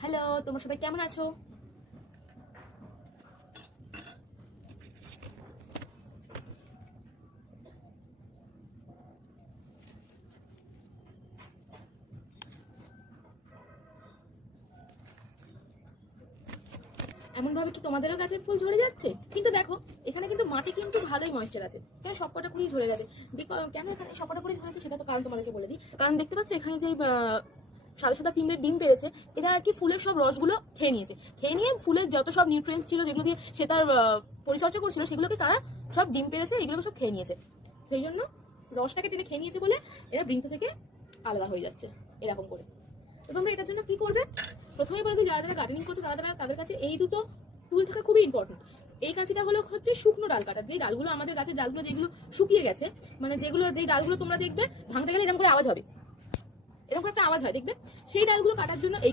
Hello, তোমরা সবাই কেমন আছো? এমন ভাবে কি তোমাদেরও গাছের ফুল ঝরে যাচ্ছে? কিন্তু দেখো, এখানে কিন্তু মাটি কিন্তু ভালোই ময়েশ্চার আছে। কেন সবকটা কুড়ি ঝরে গেছে? কেন এখানে সবকটা কুড়ি ঝরেছে সেটা তো কারণ তোমাদেরকে বলে দিই। কারণ দেখতে পাচ্ছ এখানে যে সাদা সাদা পিঁমড়ের ডিম পেড়েছে, এরা আর কি ফুলের সব রসগুলো খেয়ে নিয়েছে। খেয়ে নিয়ে ফুলের যত সব নিউট্রিয়েন্টস ছিল যেগুলো দিয়ে সে তার পরিচর্যা করছিল, সেগুলোকে তারা সব ডিম পেড়েছে, এগুলোকে সব খেয়ে নিয়েছে। সেই জন্য রসটাকে টেনে খেয়ে নিয়েছে বলে এরা বৃন্ত থেকে আলাদা হয়ে যাচ্ছে এরকম করে। তো তোমরা এটার জন্য কি করবে? প্রথমেই বলে দিই, যারা যারা গার্ডেনিং করছো তাদের কাছে এই দুটো টুল থাকা খুবই ইম্পর্টেন্ট। এই কাঁচিটা হচ্ছে শুকনো ডাল কাটা। যে ডালগুলো আমাদের গাছের ডালগুলো যেগুলো শুকিয়ে গেছে, মানে যেই ডালগুলো তোমরা দেখবে ভাঙতে গেলে এরকম করে আওয়াজ হবে, এরকম একটা আওয়াজ হয় দেখবে, সেই ডালগুলো কাটার জন্য এই